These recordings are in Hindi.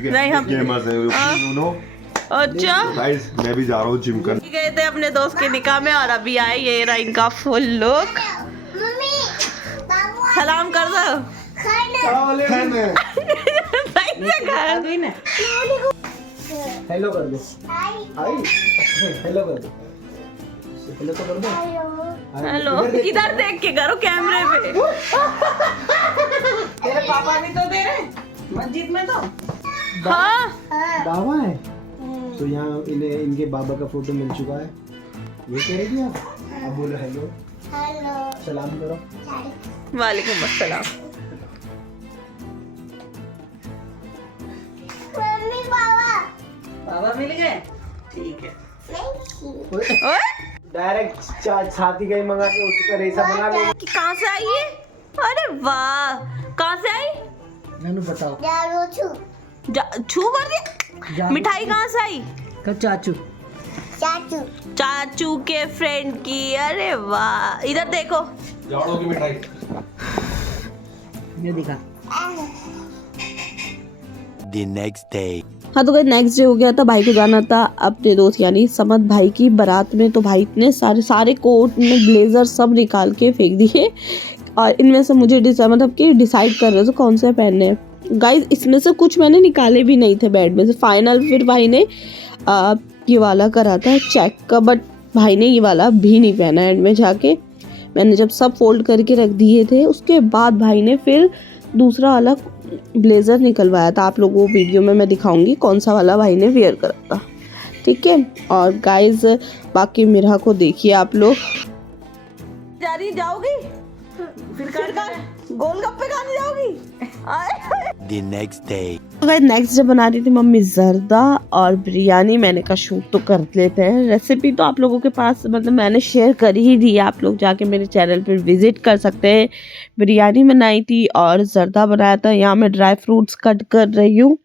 क्योंकि नहीं, हम गेमर्स हैं यू नो। अच्छा गाइस मैं भी जा रहा हूँ जिम करने। गए थे अपने दोस्त के निकाह में और अभी आए, ये रहा इनका फुल लुक। सलाम कर दो। हेलो कर दो। हेलो कर दो। हेलो तो कर दो। हेलो इधर देख के करो कैमरे पे। तेरे पापा भी तो दे रहे मस्जिद में तो। हाँ बाबा है तो यहाँ इन्हें इनके बाबा का फोटो मिल चुका है। ये कह रही थी आप? अब बोलो हेलो। हेलो सलाम करो। वालेकुम अस्सलाम। मम्मी पापा बाबा मिल गए, ठीक है। ओए डायरेक्ट छाती का ही मंगा के उसका रेसा बना लो। कि कहाँ से आई है? अरे वाह, कहाँ से आई? मैंने बताओ। छू कर दिया। मिठाई कहाँ से आई? चाचू चाचू के फ्रेंड की। अरे वाह, इधर देखो। जाड़ों की मिठाई। ये दिखा। The next day. हाँ तो नेक्स्ट डे हो गया था, भाई को जाना था अपने दोस्त यानी समद भाई की बारात में। तो भाई ने सारे कोट में ब्लेजर सब निकाल के फेंक दिए और इनमें से मुझे मतलब कि डिसाइड कर रहे थे कौन से पहनने हैं। गाइस इसमें से कुछ मैंने निकाले भी नहीं थे बेड में से। फाइनल फिर भाई ने ये वाला करा था चेक का, बट भाई ने ये वाला भी नहीं पहना एंड में जाके। मैंने जब सब फोल्ड करके रख दिए थे उसके बाद भाई ने फिर दूसरा वाला ब्लेजर निकलवाया था। आप लोगों को वीडियो में मैं दिखाऊंगी कौन सा वाला भाई ने वेयर करा था, ठीक है। और गाइस बाकी मेरा को देखिए आप लोग। जा रही जाओगी फिर गोलगप्पे खाने जाओगी? The next day. Guys next day बना रही थी मम्मी जर्दा और बिरयानी। मैंने कहा शूट तो कर लेते हैं। रेसिपी तो आप लोगों के पास मतलब मैंने शेयर कर ही दी है, आप लोग जाके मेरे चैनल पर विजिट कर सकते हैं। बिरयानी बनाई थी और जर्दा बनाया था। यहाँ मैं ड्राई फ्रूट्स कट कर रही हूँ।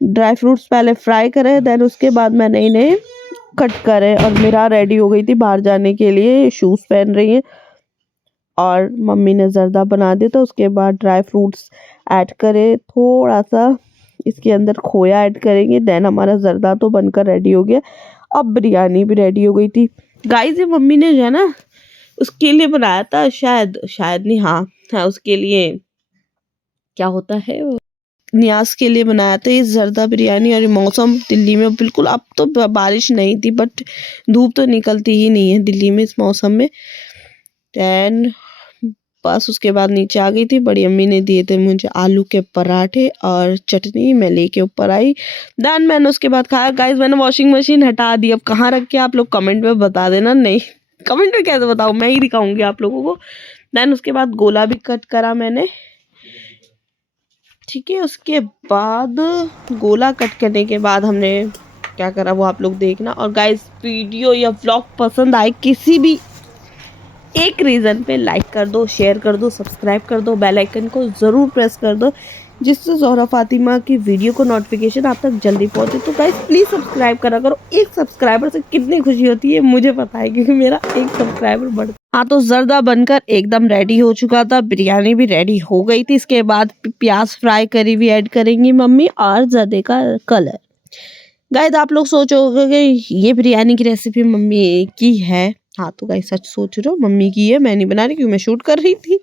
ड्राई फ्रूट्स पहले फ्राई करे, देन उसके बाद मैंने इन्हें कट करे। और मेरा रेडी हो गई थी बाहर जाने के लिए, शूज़ पहन रही है। और मम्मी ने जर्दा बना दिया था। उसके बाद ड्राई फ्रूट्स ऐड करे, थोड़ा सा इसके अंदर खोया ऐड करेंगे, देन हमारा जर्दा तो बनकर रेडी हो गया। अब बिरयानी भी रेडी हो गई थी। गाइस ये मम्मी ने जो है ना उसके लिए बनाया था, शायद नहीं, हाँ उसके लिए क्या होता है वो, न्याज के लिए बनाया था ये जर्दा बिरयानी। और मौसम दिल्ली में बिल्कुल, अब तो बारिश नहीं थी बट धूप तो निकलती ही नहीं है दिल्ली में इस मौसम में। देन बस उसके बाद नीचे आ गई थी। बड़ी अम्मी ने दिए थे मुझे आलू के पराठे और चटनी, मैं लेके ऊपर आई। देन मैंने उसके बाद खाया। गाइस मैंने वॉशिंग मशीन हटा दी, अब कहाँ रख के आप लोग कमेंट में बता देना। नहीं कमेंट में कैसे बताऊँ, मैं ही दिखाऊंगी आप लोगों को। देन उसके बाद गोला भी कट करा मैंने, ठीक है। उसके बाद गोला कट करने के बाद हमने क्या करा वो आप लोग देखना। और गाइस वीडियो या व्लॉग पसंद आए किसी भी एक रीज़न पे लाइक कर दो, शेयर कर दो, सब्सक्राइब कर दो, बेल आइकन को ज़रूर प्रेस कर दो जिससे ज़ोहरा फातिमा की वीडियो को नोटिफिकेशन आप तक जल्दी पहुंचे। तो गाइस प्लीज़ सब्सक्राइब करा करो। एक सब्सक्राइबर से कितनी खुशी होती है मुझे पता है, क्योंकि मेरा एक सब्सक्राइबर बढ़। हाँ तो जर्दा बनकर एकदम रेडी हो चुका था, बिरयानी भी रेडी हो गई थी। इसके बाद प्याज फ्राई करी हुई ऐड करेंगी मम्मी और जर्दे का कलर। गाइस आप लोग सोचोगे कि ये बिरयानी की रेसिपी मम्मी की है, हाँ तो गाइस सच सोच रहे हो, मम्मी की है, मैं नहीं बना रही क्योंकि मैं शूट कर रही थी।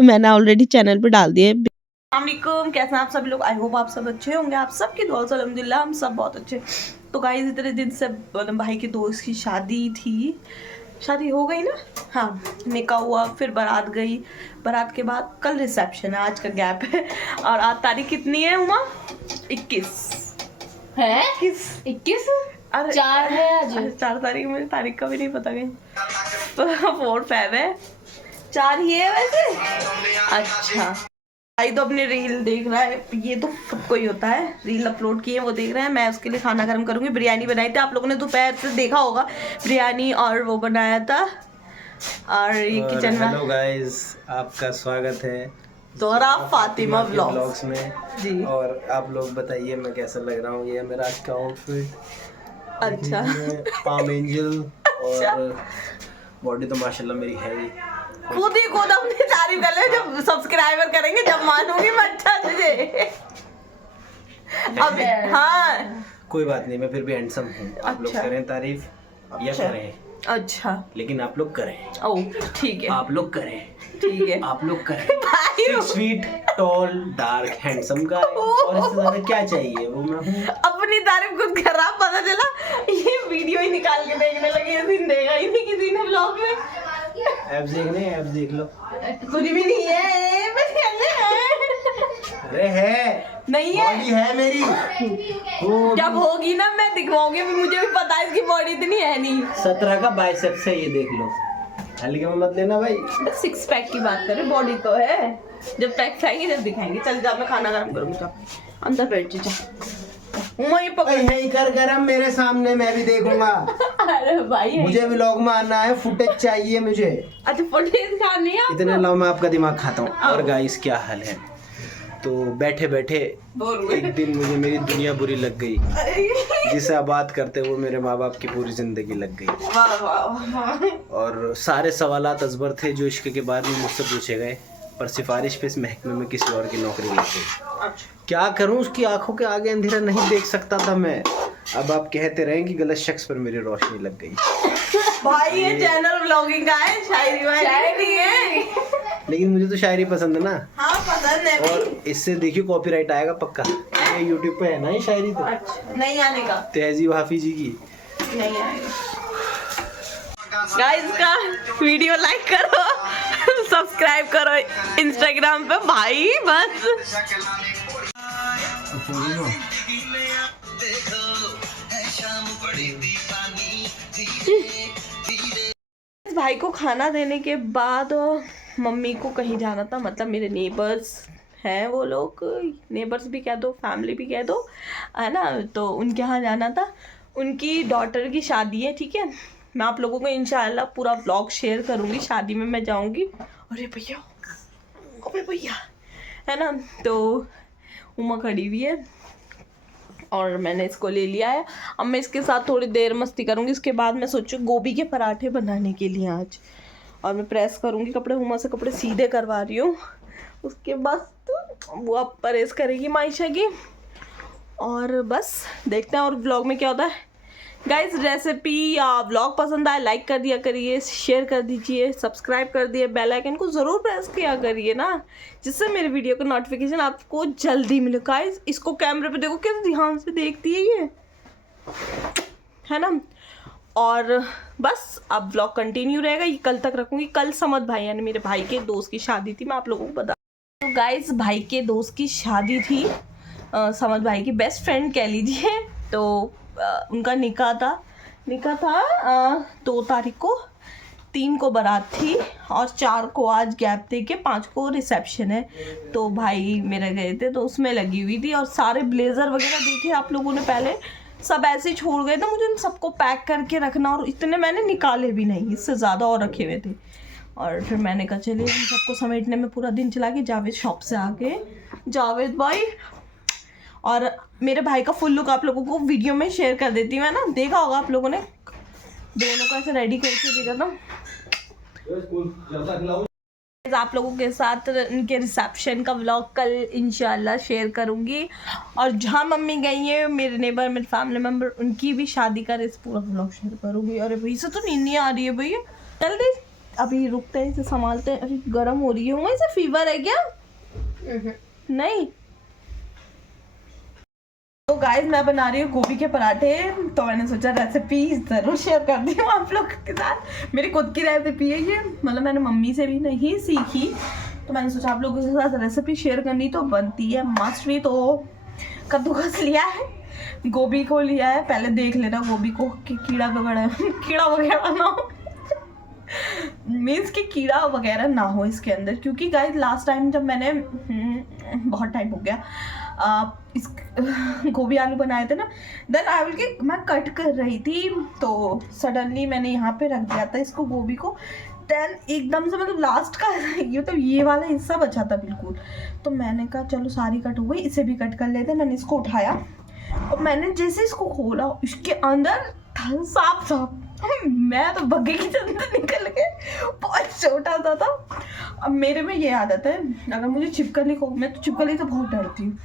मैंने ऑलरेडी चैनल पे डाल दिए। अस्सलामुअलैकुम, कैसे हैं आप सभी लोग? आई होप आप सब अच्छे होंगे। आप सबकी दुआ से अल्हम्दुलिल्लाह हम सब बहुत अच्छे। तो गाइस इतने दिन से भाई की दोस्त की शादी थी, शादी हो गई ना, हाँ निकाह हुआ, फिर बारात गई। बारात के बाद कल रिसेप्शन है, आज का गैप है। और आज तारीख कितनी है उमा? 21 है। 21 अरे 4 है आज। 4 तारीख, मुझे तारीख का भी नहीं पता कहीं। 4-5 है, 4 ही है वैसे। अच्छा भाई तो अपनी रील देख रहा है, ये तो सबको ही होता है, रील अपलोड किए वो देख रहे हैं। मैं उसके लिए खाना गर्म करूंगी। बिरयानी बनाई थी, आप लोगों ने दोपहर से देखा होगा बिरयानी, और वो बनाया था। और ये किचन में हेलो गाइस, आपका स्वागत है ज़ोहरा फातिमा व्लॉग्स में जी। और आप लोग बताइए मैं कैसा लग रहा हूँ। ये है मेरा आज का आउटफिट। अच्छा पाम एंजल और बॉडी तो माशाल्लाह मेरी है ही। खुद अपनी तारीफ कर ले, जब सब्सक्राइबर करेंगे जब मानूंगी मैं। अच्छा तुझे अब हाँ कोई बात नहीं, मैं फिर भी हैंडसम हूँ। आप लोग अच्छा। करें तारीफ या करें, अच्छा लेकिन आप लोग करें। ओ ठीक है आप लोग करें, ठीक है आप लोग करें। भाई 6 feet tall dark handsome guy, और इससे ज्यादा क्या चाहिए, वो मैं हूँ। अपनी तारीफ खुद कर रहा, पता चला ये वीडियो ही निकाल के देखने लगे, ये दिन देगा ही नहीं किसी ने व्लॉग में। ऐप देखने, ऐप देख लो। कुछ भी नहीं है, बस कहने हैं। अरे है, नहीं है, बॉडी है मेरी। वो जब होगी ना मैं दिखवाऊंगी, अभी मुझे भी पता है इसकी बॉडी इतनी है नहीं। 17 का बाइसेप्स है, ये देख लो। हल्के में मत लेना भाई। बस 6 पैक की बात करें, बॉडी तो है, जब पैक आएंगे जब दिखाएंगे। चल जा, मैं खाना गरम करूंगी, जा अंदर बैठ जा। वहीं पकड़। यही कर गरम मेरे सामने, मैं भी देखूंगा। अरे भाई मुझे व्लॉग में आना है, फुटेज चाहिए मुझे। अच्छा फुटेज खानी है आपको? इतने लाओ, मैं आपका दिमाग खाता हूँ। और गाइस क्या हाल है, तो बैठे बैठे एक दिन मुझे मेरी दुनिया बुरी लग गई, जिसे आप बात करते वो मेरे माँ बाप की पूरी जिंदगी लग गई। वाह वाह वाह। और सारे सवालात अजबर थे जो इश्क के बारे में मुझसे पूछे गए, पर सिफारिश पे इस महकमे में किसी और की नौकरी लग गई। क्या करूं, उसकी आंखों के आगे अंधेरा नहीं देख सकता था मैं। अब आप कहते रहे कि गलत शख्स पर मेरी रोशनी लग गई। भाई ये चैनल व्लॉगिंग का है, शायरी वायरी नहीं है। लेकिन मुझे तो शायरी पसंद है ना। हाँ पसंद है। और इससे देखियो कॉपीराइट आएगा पक्का। ये यूट्यूब पे है ना ये शायरी, तो अच्छा नहीं आने का, तहजीब हाफिजी की। नहीं आएगा। गाइस का वीडियो लाइक करो, सब्सक्राइब करो इंस्टाग्राम पे भाई बस। भाई को खाना देने के बाद मम्मी को कहीं जाना था, मतलब मेरे नेबर्स हैं, वो लोग नेबर्स भी कह दो, फैमिली भी कह दो, है ना, तो उनके यहाँ जाना था। उनकी डॉटर की शादी है, ठीक है। मैं आप लोगों को इंशाल्लाह पूरा व्लॉग शेयर करूँगी, शादी में मैं जाऊँगी। अरे भैया, अबे भैया, है ना, तो उमा खड़ी हुई है और मैंने इसको ले लिया है। अब मैं इसके साथ थोड़ी देर मस्ती करूँगी, इसके बाद मैं सोचूँ गोभी के पराठे बनाने के लिए आज, और मैं प्रेस करूँगी कपड़े, उमा से कपड़े सीधे करवा रही हूँ। उसके बाद तो वो अब प्रेस करेगी मायशा की, और बस देखते हैं और व्लॉग में क्या होता है। गाइस रेसिपी या व्लॉग पसंद आए लाइक कर दिया करिए, शेयर कर दीजिए, सब्सक्राइब कर दिए, बेल आइकन को ज़रूर प्रेस किया करिए ना, जिससे मेरे वीडियो का नोटिफिकेशन आपको जल्दी मिले। गाइस इसको कैमरे पे देखो कैसे ध्यान से देखती है ये, है ना। और बस अब व्लॉग कंटिन्यू रहेगा, ये कल तक रखूँगी। कल समद भाई यानी मेरे भाई के दोस्त की शादी थी, मैं आप लोगों को बता। तो गाइस भाई के दोस्त की शादी थी, समद भाई की बेस्ट फ्रेंड कह लीजिए। तो उनका निकाह था 2 तारीख को, 3 को बारात थी और 4 को आज गैप दे के 5 को रिसेप्शन है। तो भाई मेरे गए थे तो उसमें लगी हुई थी, और सारे ब्लेज़र वगैरह देखे आप लोगों ने, पहले सब ऐसे ही छोड़ गए थे, मुझे इन सबको पैक करके रखना, और इतने मैंने निकाले भी नहीं, इससे ज़्यादा और रखे हुए थे। और फिर मैंने कहा चलिए इन सबको समेटने में पूरा दिन चला गया। जावेद शॉप से आके, जावेद भाई, और मेरे भाई का फुल लुक आप लोगों को वीडियो में शेयर कर देती हूँ, है ना, देखा होगा आप लोगों ने, दोनों को ऐसे रेडी करके भेजा था। आप लोगों के साथ इनके रिसेप्शन का व्लॉग कल इंशाल्लाह शेयर करूँगी, और जहाँ मम्मी गई है मेरे नेबर, मेरे फैमिली मेम्बर, उनकी भी शादी का पूरा व्लॉग शेयर करूँगी। अरे भाई से तो नींद नहीं आ रही है भैया, जल्दी अभी रुकते हैं, इसे संभालते हैं। अरे गर्म हो रही है, वहीं से फीवर है क्या? नहीं। तो गाइस मैं बना रही हूँ गोभी के पराठे, तो मैंने सोचा रेसिपी ज़रूर शेयर कर दी हूँ आप लोग के साथ। मेरी खुद की रेसिपी है ये, मतलब मैंने मम्मी से भी नहीं सीखी, तो मैंने सोचा आप लोगों के साथ रेसिपी शेयर करनी तो बनती है, मस्ट भी। तो कद्दूकस लिया है, गोभी को लिया है, पहले देख लेना गोभी को कि कीड़ा वगैरह ना हो, मीन्स कि कीड़ा वगैरह ना हो इसके अंदर, क्योंकि गाइस लास्ट टाइम जब मैंने बहुत टाइम हो गया इस गोभी आलू बनाए थे ना, देन आई विल के मैं कट कर रही थी, तो सडनली मैंने यहाँ पे रख दिया था इसको गोभी को, देन एकदम से मतलब लास्ट का मतलब ये वाला हिस्सा बचा था बिल्कुल, तो मैंने कहा चलो सारी कट हो गई, इसे भी कट कर लेते। मैंने इसको उठाया और मैंने जैसे इसको खोला, इसके अंदर सांप मैं तो भगे की अंदर निकल के, बहुत छोटा सा था। अब मेरे में ये आदत है, अगर मुझे छिपकली को, मैं तो छिपकली से बहुत डरती हूँ,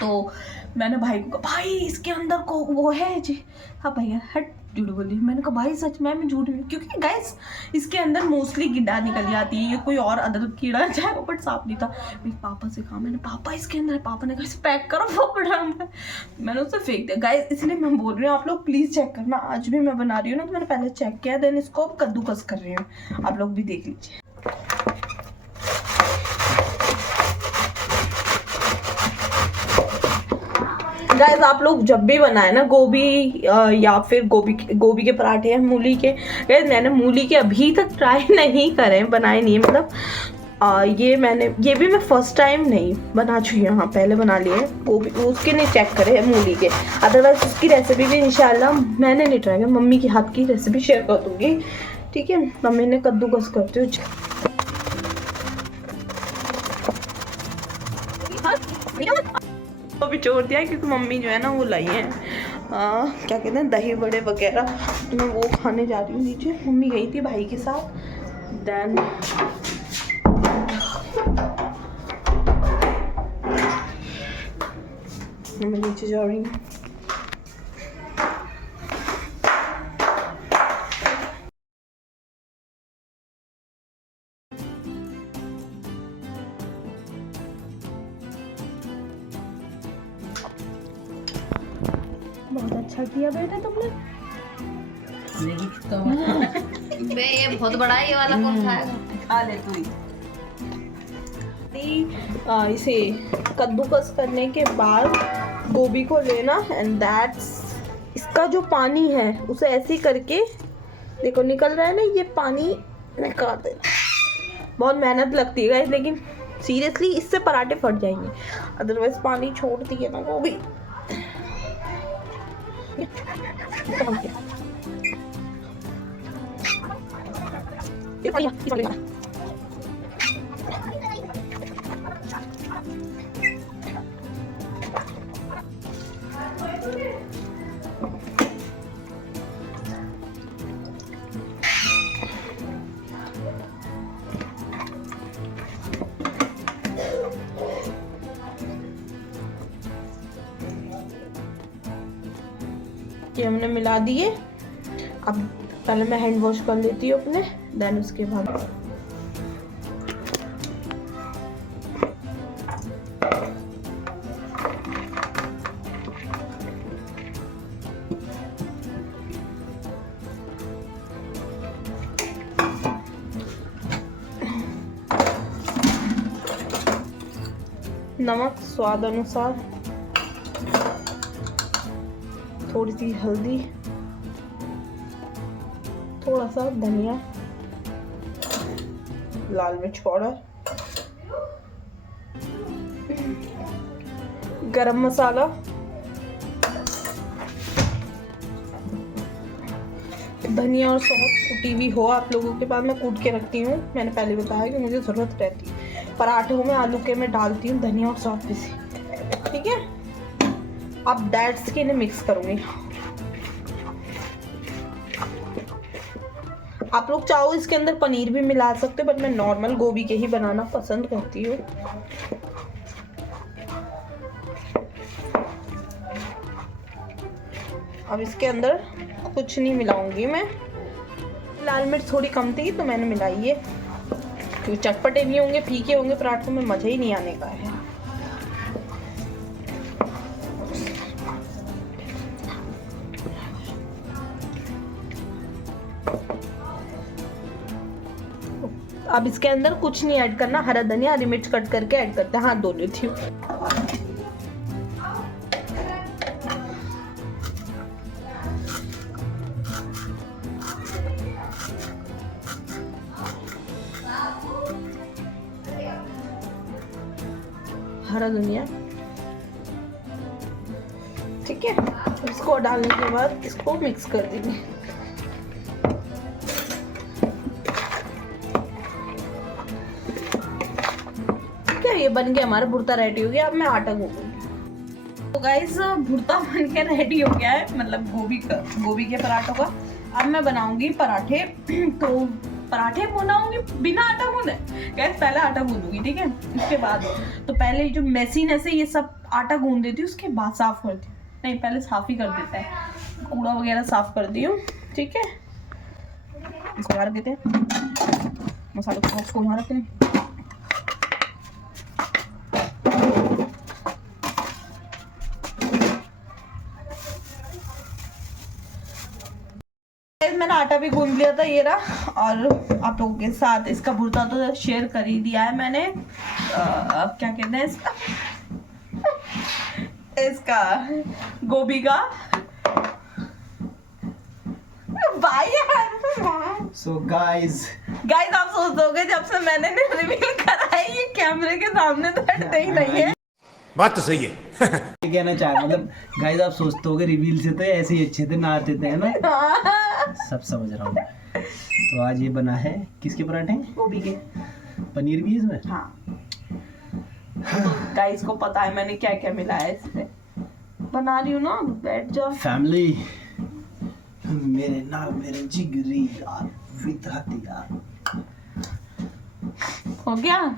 तो मैंने भाई को कहा भाई इसके अंदर को वो है जी। हाँ भैया हट झूठ बोली। मैंने कहा भाई सच में मैं झूठ नहीं, क्योंकि गाइस इसके अंदर मोस्टली कीड़ा निकल जाती है, ये कोई और अदर कीड़ा चाहे वो, बट सांप नहीं था। मेरे पापा से कहा मैंने, पापा इसके अंदर है। पापा ने कहा इसे पैक करो वो ड्रम में। मैंने उसे फेंक दिया गाइस। इसलिए मैं बोल रही हूँ आप लोग प्लीज़ चेक करना। आज भी मैं बना रही हूँ ना तो मैंने पहले चेक किया, देन इसको अब कद्दूकस कर रही हूँ, आप लोग भी देख लीजिए। गाइस आप लोग जब भी बनाए ना गोभी या फिर गोभी के पराठे या मूली के, गाइस मैंने मूली के अभी तक ट्राई नहीं करे, बनाए नहीं है, मतलब ये भी मैं फर्स्ट टाइम नहीं बना चुकी हूँ। हाँ पहले बना लिए गोभी, उसके नहीं चेक करे मूली के, अदरवाइज उसकी रेसिपी भी इंशाल्लाह मैंने नहीं ट्राई किया। मम्मी के हाथ की रेसिपी शेयर कर दूँगी, ठीक है। मम्मी ने कद्दूकस करती हूँ। अभी छोड़ दिया क्योंकि मम्मी जो है ना वो लाई है क्या कहते हैं दही बड़े वगैरह, तो मैं वो खाने जा रही हूँ नीचे। मम्मी गई थी भाई के साथ, देन मैं नीचे जा रही हूँ। बहुत अच्छा किया बेटा तुमने। बे ये बहुत बड़ा है, ये वाला कौन खाएगा? खा ले तू ही। इसे कद्दूकस करने के बाद गोभी को लेना एंड दैट्स, इसका जो पानी है उसे ऐसे ही करके देखो निकल रहा है ना, ये पानी निकाल देना। बहुत मेहनत लगती है लेकिन सीरियसली इससे पराठे फट जाएंगे, अदरवाइज पानी छोड़ती है ना गोभी। ये हमने मिला दिए। अब पहले मैं हैंड वॉश कर लेती हूँ अपने, देन उसके बाद नमक स्वाद अनुसार, थोड़ी सी हल्दी, थोड़ा सा धनिया, लाल मिर्च पाउडर, गरम मसाला, धनिया और सौंफ कुटी हुई हो आप लोगों के पास, मैं कूट के रखती हूँ। मैंने पहले बताया कि मुझे ज़रूरत रहती है। पराठों में आलू के मैं डालती हूँ धनिया और सौंफ भी, ठीक है। अब दैट्स के इन्हें मिक्स करूँगी। आप लोग चाहो इसके अंदर पनीर भी मिला सकते हो, बट मैं नॉर्मल गोभी के ही बनाना पसंद करती हूँ। अब इसके अंदर कुछ नहीं मिलाऊंगी मैं। लाल मिर्च थोड़ी कम थी तो मैंने मिलाई है, क्योंकि चटपटे नहीं होंगे, फीके होंगे पराठों में मज़ा ही नहीं आने का है। अब इसके अंदर कुछ नहीं ऐड करना, हरा धनिया हरी मिर्च कट करके ऐड करते हैं। हाथ धो लेती हूँ। हरा धनिया, ठीक है। इसको डालने के बाद इसको मिक्स कर देंगे। क्या ये बन गया हमारा भुर्ता रेडी हो गया। अब मैं आटा गूंथूंगी। तो गाइस भुर्ता बन के रेडी हो गया है, मतलब गोभी के पराठों का। अब मैं बनाऊंगी पराठे। तो पराठे बनाऊंगी बिना आटा गूंदे। गैस पहले आटा गूंदूंगी, ठीक है, उसके बाद। तो पहले जो मेसीनेस है ये सब आटा गूंद देती हूँ, उसके बाद साफ करती हूँ। नहीं, पहले साफ ही कर देता है, कूड़ा वगैरह साफ कर दी हूँ, ठीक है। इसको बाहर रख देते हैं, मसाले को वहाँ रखते हैं। मैंने आटा भी गूंद लिया था, ये रहा। और आप लोगों के साथ इसका भुर्ता तो शेयर कर ही दिया है मैंने। अब क्या कहते हैं इसका गोभी का सो गाइस आप सोचोगे जब से मैंने रिवील करा है ये कैमरे के सामने तो हटते ही नहीं है। बात तो सही है। ये कहना चाह मतलब गाइस आप सोचते होगे रिवील से तो ऐसे ही अच्छे थे ना आते थे, है ना? सब समझ रहा हूँ। तो आज ये बना है किसके पराठे? गोभी के। पनीर भी इसमें? हाँ। तो गाइस को पता है मैंने क्या क्या मिलाया है इसमें। बना रही हूँ ना, बैठ जाओ। फैमिली मेरे नाल मेरे जिगरी यार विद हथियार। हो गया।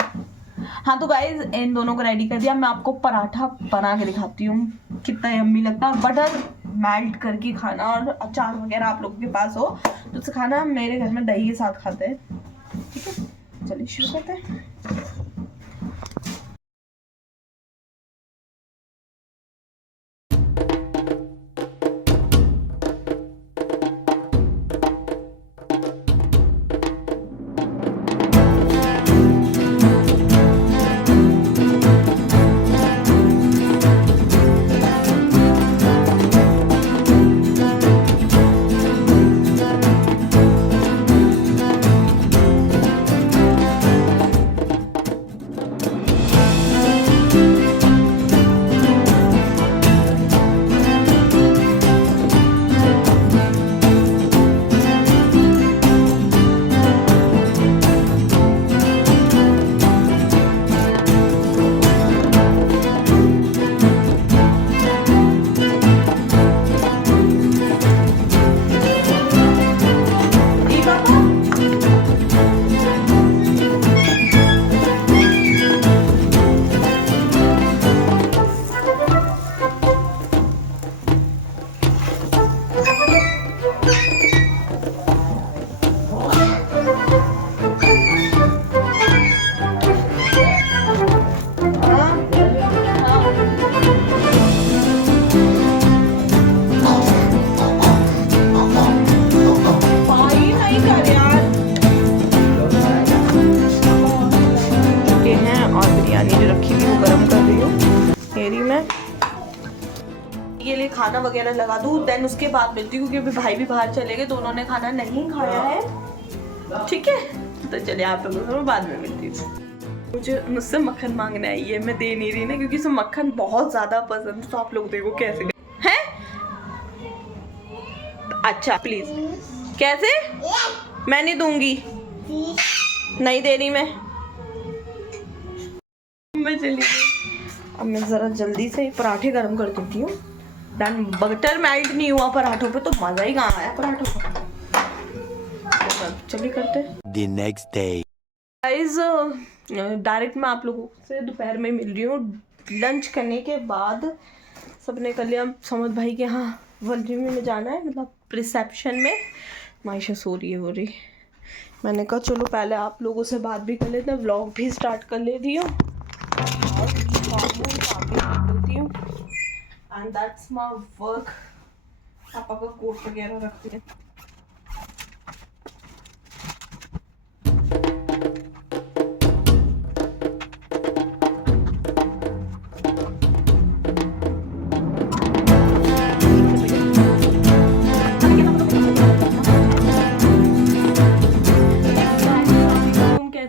हाँ तो गाइस इन दोनों को रेडी कर दिया। मैं आपको पराठा बना के दिखाती हूँ कितना यम्मी लगता है। बटर मेल्ट करके खाना, और अचार वगैरह आप लोगों के पास हो तो उससे खाना। मेरे घर में दही के साथ खाते हैं, ठीक है। चलिए शुरू करते हैं। ये लिए खाना वगैरह लगा दूँ, देन उसके बाद मिलती हूँ क्योंकि भाई भी बाहर चले गए तो उन्होंने खाना नहीं खाया है, ठीक है। तो चलिए आप लोगों से मैं बाद में मिलती हूँ। मुझे मुझसे मक्खन मांगना है, ये मैं दे नहीं रही ना क्योंकि इसे मक्खन बहुत ज़्यादा पसंद है। तो आप लोग देखो कैसे हैं। अच्छा प्लीज़, कैसे? मैं नहीं दूंगी, नहीं दे रही मैं चली गई। अब मैं ज़रा जल्दी से पराठे गर्म कर देती हूँ। डन। बटर मेल्ट नहीं हुआ पराठों पे तो मज़ा ही कहाँ आया पराठों का। चलिए करते The next day. Guys direct मैं आप लोगों से दोपहर में मिल रही हूँ। लंच करने के बाद सबने कर लिया समद भाई के यहाँ वल्दी में जाना है, मतलब रिसेप्शन में। मायशा सो रही है हो रही। मैंने कहा चलो पहले आप लोगों से बात भी कर लेते हैं, व्लॉग भी स्टार्ट कर लेती हूँ और एंड दैट्स माय वर्क। पापा का कोट वगैरह रखती है।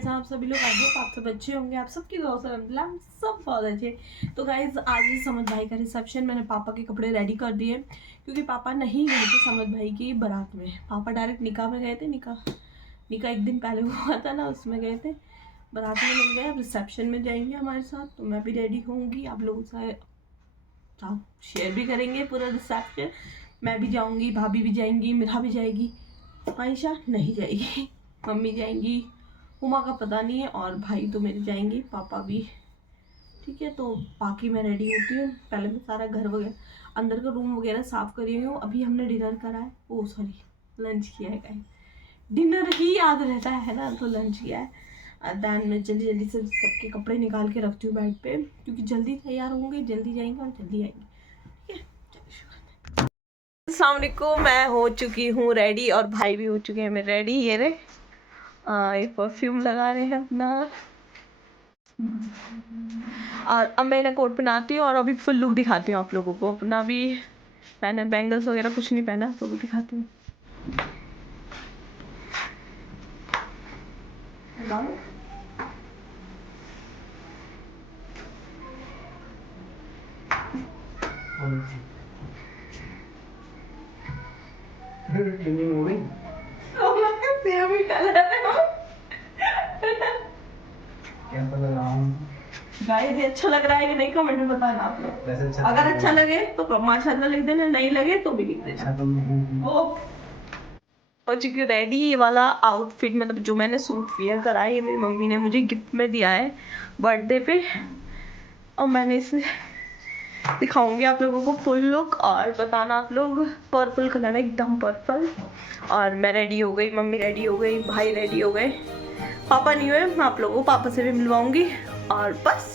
आप सभी लोग आई होप आप सब अच्छे होंगे। आप सबकी दुआ से अल्हम्दुलिल्लाह हम सब बहुत अच्छे। तो गाइज आज ही समद भाई का रिसेप्शन, मैंने पापा के कपड़े रेडी कर दिए क्योंकि पापा नहीं गए थे समद भाई की बारात में। पापा डायरेक्ट निकाह में गए थे। निकाह एक दिन पहले हुआ था ना, उसमें गए थे। बारात में नहीं गए, अब रिसेप्शन में जाएंगे हमारे साथ। तो मैं भी रेडी होंगी, आप लोगों से शेयर भी करेंगे पूरा रिसेप्शन। मैं भी जाऊँगी, भाभी भी जाएंगी, मिरा भी जाएगी, आयशा नहीं जाएगी मम्मी जाएंगी, उमा का पता नहीं है, और भाई तो मेरे जाएंगे, पापा भी। ठीक है, तो बाकी मैं रेडी होती हूँ। पहले मैं सारा घर वगैरह, अंदर का रूम वगैरह साफ़ करी हुई हूँ। अभी हमने डिनर करा है, ओ सॉरी लंच किया है गाइस, डिनर ही याद रहता है ना, तो लंच किया है। दैन मैं जल्दी जल्दी से सबके कपड़े निकाल के रखती हूँ बेड पे, क्योंकि जल्दी तैयार होंगे, जल्दी जाएंगे और जल्दी आएंगे। ठीक है, अस्सलाम वालेकुम, मैं हो चुकी हूँ रेडी और भाई भी हो चुके हैं मेरे रेडी। ये रे ये परफ्यूम लगा रहे हैं अपना, और अब मैं इन्हें कोट पहनाती हूँ और अभी फुल लुक दिखाती हूँ आप लोगों को अपना भी। मैंने बैंगल्स वगैरह कुछ नहीं पहना, तो वो दिखाती हूँ। गाइस ये अच्छा लग रहा है कि नहीं, कमेंट में बताना आप लोग। अगर अच्छा लगे तो माशाल्लाह लिख देना, नहीं लगे तो भी लिख देना। हो चुकी हूँ रेडी। ये वाला आउटफिट मतलब जो मैंने सूट वियर करा है, ये मेरी मम्मी ने मुझे गिफ्ट में दिया है बर्थडे पे, और मैंने इसे दिखाऊंगी आप लोगों को फुल लुक, और बताना आप लोग। पर्पल कलर है, एकदम पर्पल। और मैं रेडी हो गई, मम्मी रेडी हो गई, भाई रेडी हो गए, पापा नहीं हुए। मैं आप लोगों को पापा से भी मिलवाऊंगी, और बस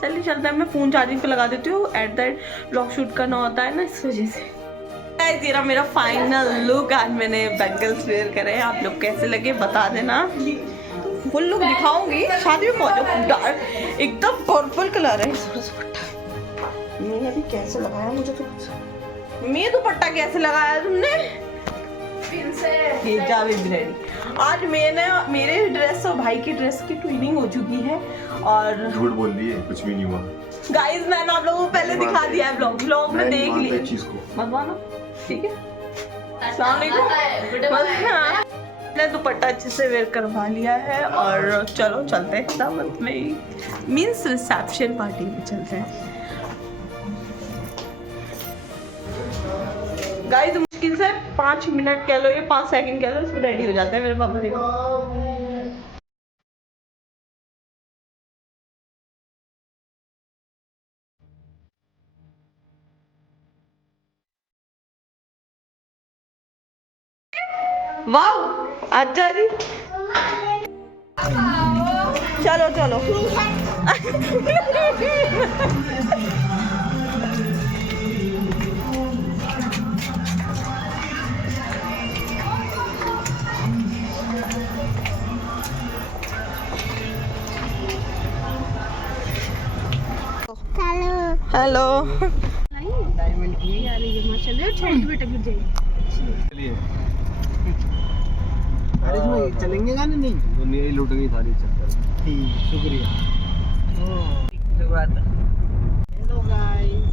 चलिए चलते हैं। मैं फ़ोन चार्जिंग पे लगा देती हूँ, एट दैट व्लॉग शूट करना होता है ना, इस वजह से। तेरा मेरा फाइनल लुक, आज मैंने बैंगल्स वेयर करे हैं, आप लोग कैसे लगे बता देना। फुल लुक दिखाऊंगी, शादी में पहुंचो। डार्क एकदम पर्पल कलर है। मैंने अभी कैसे लगाया, मुझे तो मैं दुपट्टा कैसे लगाया तुमने? आज मैंने मेरे ड्रेस और भाई की ड्रेस की ट्विनिंग हो चुकी है, और झूठ बोल रही है, कुछ भी नहीं हुआ गाइस। मैंने आप लोगों को पहले दिखा दिया है, ब्लॉग में देख लिया चीज को, मत मानो, ठीक है। अस्सलाम वालेकुम। मैंने दुपट्टा अच्छे से वेयर करवा लिया है, और चलो चलते हैं दावत में, मीन्स रिसेप्शन पार्टी में चलते हैं। गाइस मुश्किल से 5 मिनट कह लो, ये 5 सेकंड कह लो, इसमें रेडी हो जाते हैं मेरे पापा। देखो वाह, अच्छा जी, चलो चलो। हेलो। डायमंड की आ रही है माशाल्लाह, छोटी बेटा गिर जाएगी। चलेंगे गाने नहीं, दुनिया ही लूट गई सारी चक्कर। ठीक, शुक्रिया। Hello guys,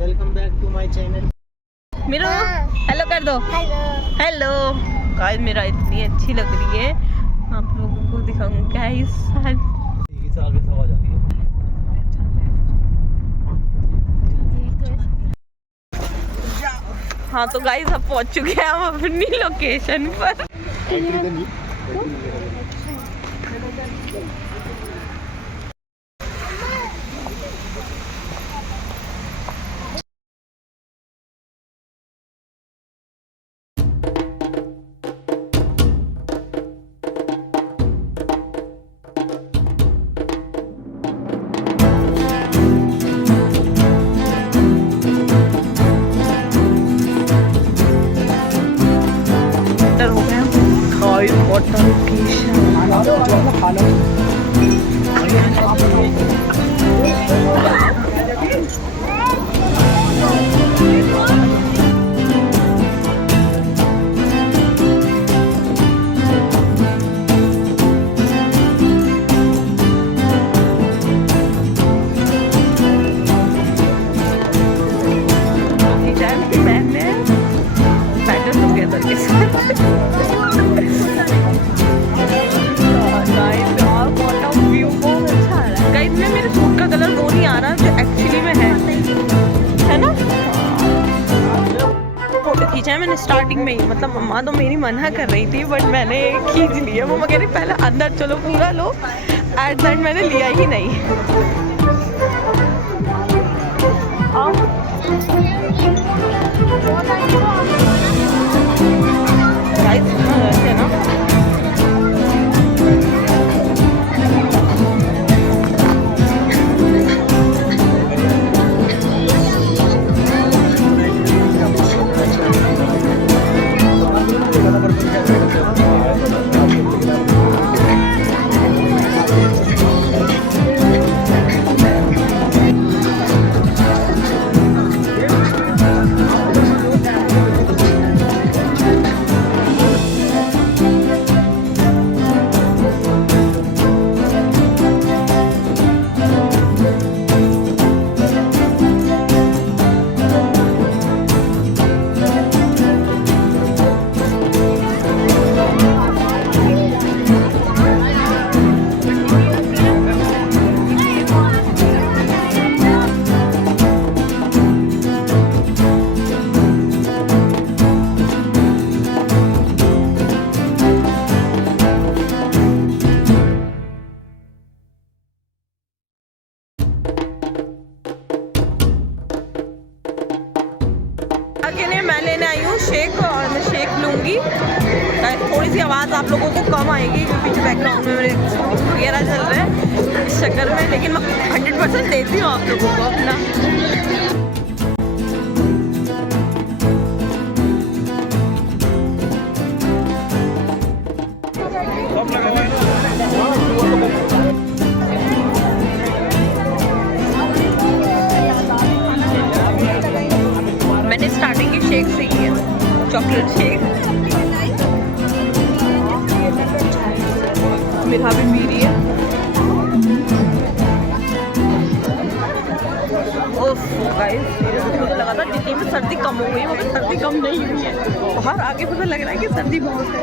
welcome back to my channel. मेरा हेलो कर दो। हेलो गाइस, मेरा इतनी अच्छी लग रही है, आप लोगों को दिखाऊंगी गाइस। आगे से आवाज आ रही है। हाँ तो गाइस अब पहुंच चुके हैं हम अपनी लोकेशन पर। हो गया गाइस, वाटर लोकेशन। मैंने बैटर टुगेदर के साथ खींचा है मैंने स्टार्टिंग में ही, मतलब मम्मा तो मेरी मना कर रही थी बट मैंने खींच लिया। मम्मा कह रही पहले अंदर चलो पूरा लो, एट दैट मैंने लिया ही नहीं। गाइस है ना, मैं लेने आई हूँ शेक और मैं शेक लूँगी। थोड़ी सी आवाज़ आप लोगों को कम आएगी क्योंकि पीछे बैकग्राउंड में मेरे वगैरह चल रहे हैं इस चक्कर में, लेकिन मैं 100% देती हूँ आप लोगों को अपना। मैंने स्टार्टिंग की शेक सीखी है, चॉकलेट शेक। मेरा भी पी रही है। ओफ गाइस, मुझे लगा था दिल्ली में सर्दी कम हो गई, मगर सर्दी कम नहीं हुई है। बाहर आके पता लग रहा है कि सर्दी बहुत है।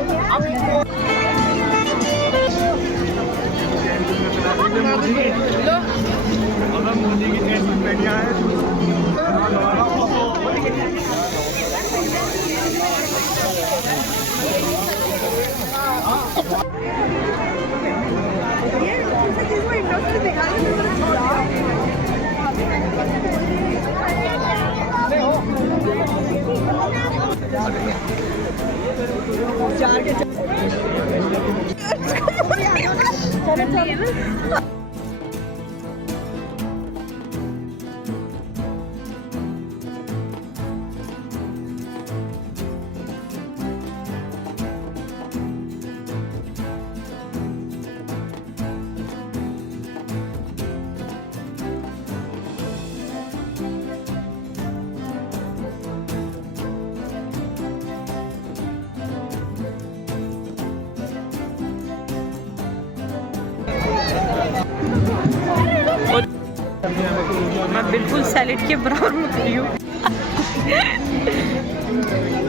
मैं बिल्कुल सैलेड के बराबर मुझी हूँ।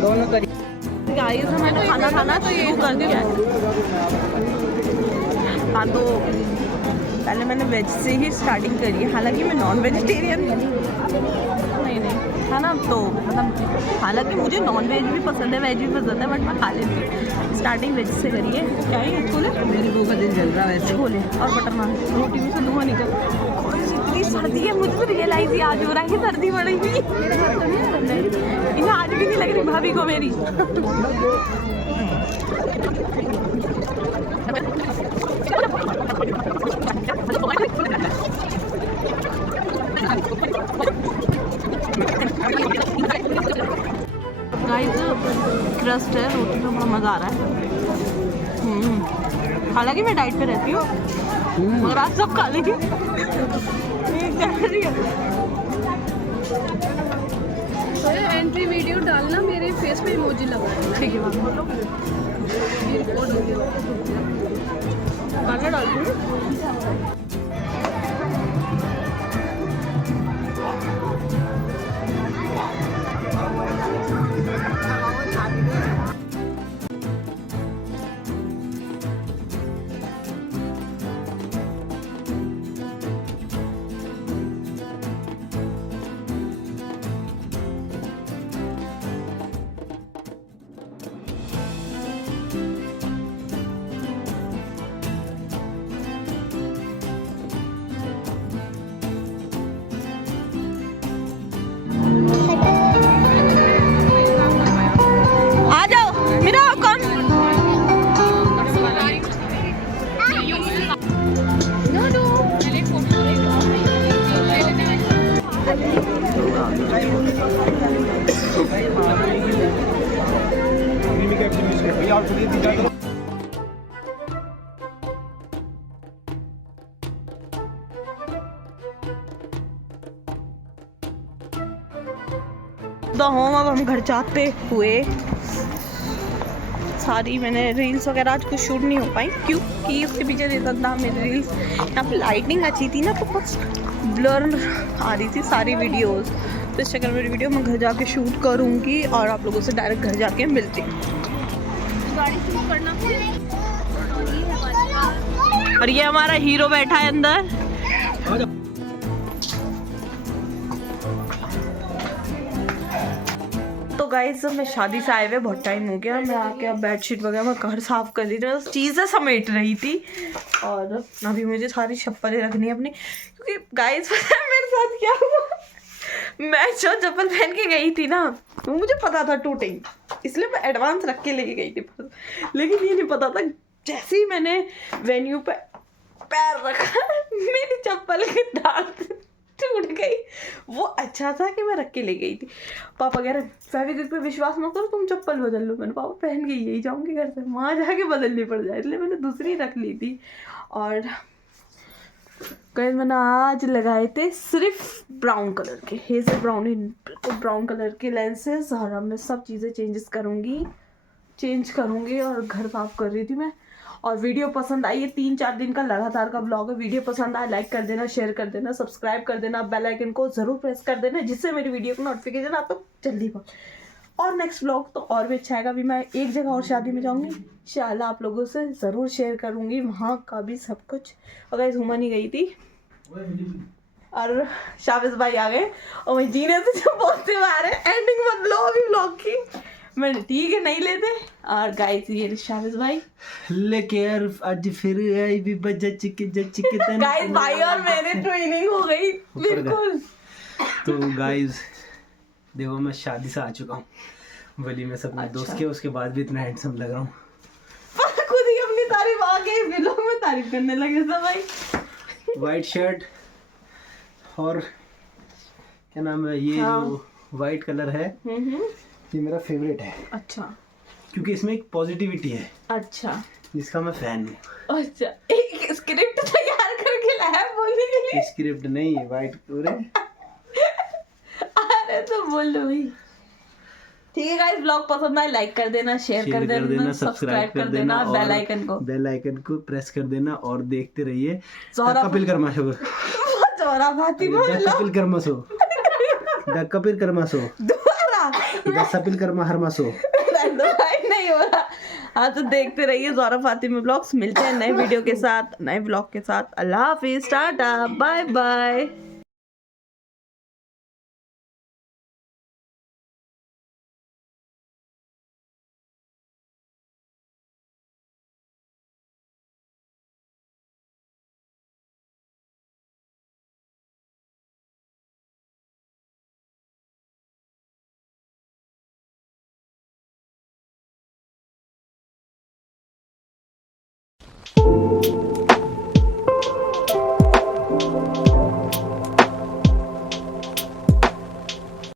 दोनों तरीके गाइस, मैंने खाना खाना तो ये कर दिया है। हाँ तो पहले मैंने वेज से ही स्टार्टिंग करी है, हालांकि मैं नॉन वेजिटेरियन नहीं है ना, तो मतलब हालांकि मुझे नॉन वेज भी पसंद है, वेज भी पसंद है, बट मैं खा लेती हूँ। स्टार्टिंग वेज से करी है। क्या है छोले, मेरे 2 का दिन चल रहा है वैसे। छोले और बटर नान, रोटी में से धुआं निकल। इतनी सर्दी है, मुझे तो रियलाइज ही आज हो रहा है कि सर्दी बढ़ेगी। इन्हें आज भी नहीं लग रही भाभी को मेरी। गाइस क्रस्ट है, रोटी में बड़ा मज़ा आ रहा है। हालांकि मैं डाइट पे रहती हूँ, मगर आज सब खा लेंगे। एंट्री वीडियो डालना, मेरे फेस पे इमोजी लगा। ठीक है, गाना डाल दूँ। होम अब हम घर जाते हुए सारी मैंने रील्स वगैरह आज कुछ शूट नहीं हो पाई क्योंकि उसके पीछे रीज़न था मेरी रील्स यहाँ पे लाइटिंग अच्छी थी ना तो कुछ ब्लर आ रही थी सारी वीडियोस। तो इस चक्कर मेरी वीडियो मैं घर जाके शूट करूँगी और आप लोगों से डायरेक्ट घर जाके मिलती हूँ। गाड़ी शुरू करना और ये हमारा हीरो बैठा है अंदर। तो गाइस मैं शादी से आए हुए बहुत टाइम हो गया, मैं आके अब बेडशीट वगैरह मैं घर साफ कर रही थी, चीज़ें समेट रही थी और अभी मुझे सारी चप्पलें रखनी है अपनी क्योंकि गाइस पता है मेरे साथ क्या हुआ। मैं जो चप्पल पहन के गई थी ना वो मुझे पता था टूटेगी, इसलिए मैं एडवांस रख के लेके गई थी, लेकिन ये नहीं पता था जैसे ही मैंने वेन्यू पे पैर रखा मेरी चप्पल की दाग टूट गई। वो अच्छा था कि मैं रख के ले गई थी। पापा कह रहे फेविक्विक पे विश्वास मत करो, तुम चप्पल बदल लो। मैंने पापा पहन के यही जाऊंगी घर से, वहाँ जाके बदलनी पड़ जाए, इसलिए मैंने दूसरी रख ली थी। और कहीं मैंने आज लगाए थे सिर्फ ब्राउन कलर के, हेज़ल ब्राउन, बिल्कुल ब्राउन कलर के लेंसेज। और अब मैं सब चीज़ें चेंज करूँगी और घर साफ कर रही थी मैं। और वीडियो पसंद आई है, 3-4 दिन का लगातार का ब्लॉग है। वीडियो पसंद आए लाइक कर देना, शेयर कर देना, सब्सक्राइब कर देना, बेल आइकन को ज़रूर प्रेस कर देना जिससे मेरी वीडियो को नोटिफिकेशन आप तक जल्दी पहुँचे। और नेक्स्ट ब्लॉग तो और भी अच्छा आएगा। अभी मैं एक जगह और शादी में जाऊँगी, इंशाल्लाह आप लोगों से ज़रूर शेयर करूँगी वहाँ का भी सब कुछ। और गाइस घूमा नहीं गई थी और शाबिज भाई आ गए और मैं जीने से जो बोलते हुए आ रहे हैं एंडिंग मत लो अभी ब्लॉग की। मैं ठीक है नहीं लेते। और गाइस ये शाबिज भाई लेके यार आज फिर आई भी बजा चिके गाइस भाई और मेरे ट्रेनिंग हो गई बिल्कुल। तो गाइस देखो मैं शादी से आ चुका हूँ वलीमे से अपने दोस्त के, उसके बाद भी इतना हैंडसम लग रहा हूँ। खुद ही अपनी तारीफ आके व्लॉग में तारीफ करने लगे सब भाई। वाइट शर्ट और क्या नाम है ये जो वाइट कलर है ये मेरा फेवरेट है। अच्छा क्योंकि इसमें एक पॉजिटिविटी है। अच्छा जिसका मैं फैन हूँ। अच्छा एक स्क्रिप्ट तैयार करके लाया बोलने के लिए। स्क्रिप्ट नहीं है वाइट पूरे। अरे तो बोलो भाई। ठीक है गाइस ब्लॉग पसंद आए लाइक कर देना, शेयर कर देना, सब्सक्राइब कर देना, बेल आइकन को प्रेस कर देना और देखते रहिए कपिल कर्मा शो। जोरा भाती कपिल कर्मा शो, द कपिल कर्मा शो, द कपिल कर्मा हरमा शो। नहीं हो रहा। हाँ तो देखते रहिए ज़ोरा फातिमा ब्लॉग्स। मिलते हैं नए वीडियो के साथ, नए ब्लॉग के साथ। अल्लाह हाफिज, टाटा, बाय बाय।